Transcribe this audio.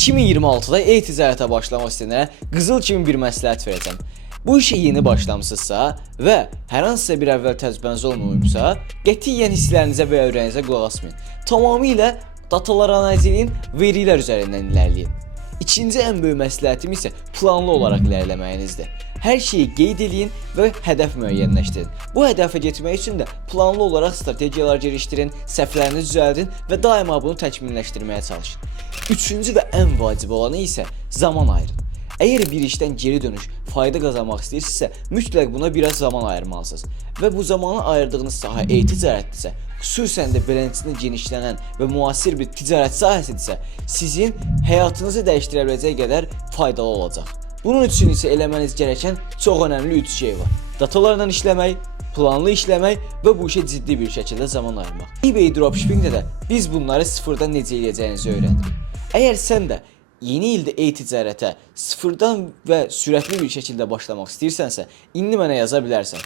2026'da e-ticarətə başlamaq istəyənlərə qızıl kimi bir məsləhət verəcəm. Bu işə yeni başlamısınızsa və hər hansısa bir əvvəl təcrübəniz olmayıbsa, qətiyyən hisslərinizə və ya ürəyinizə qulaq asmayın. Tamamilə datalar analiz edin, verilər üzərindən irəliləyin. İkinci ən böyük məsləhətim isə planlı olaraq irəliləməyinizdir. Hər şeyi qeyd edin və hədəf müəyyənləşdirin. Bu hədəfə getmək üçün də planlı olaraq strategiyalar gelişdirin, səhvlərinizi düzəldin və daima bunu təkmilləşdirməyə çalışın. Üçüncü və ən vacib olanı isə zaman ayırın. Əgər bir işdən geri dönüş, fayda qazanmaq istəyirsinizsə, mütləq buna biraz zaman ayırmalısınız. Və bu zamanı ayırdığınız sahə e-ticarətdirsə, xüsusən də beləncəsində genişlənən və müasir bir ticarət sahəsidirsə, sizin həyatınızı dəyişdirə biləcək qədər faydalı olacaq. Bunun üçün isə eləməniz gerəkən çox önəmli 3 şey var. Datalarla işləmək, planlı işləmək və bu işə ciddi bir şəkildə zaman ayırmaq. eBay dropshippingdə də biz bunları sıfırdan necə edəcəyinizi öyrənirik. Əgər sən də yeni ildə e-ticarətə sıfırdan və sürətli bir şəkildə başlamaq istəyirsənsə, indi mənə yaza bilərsən.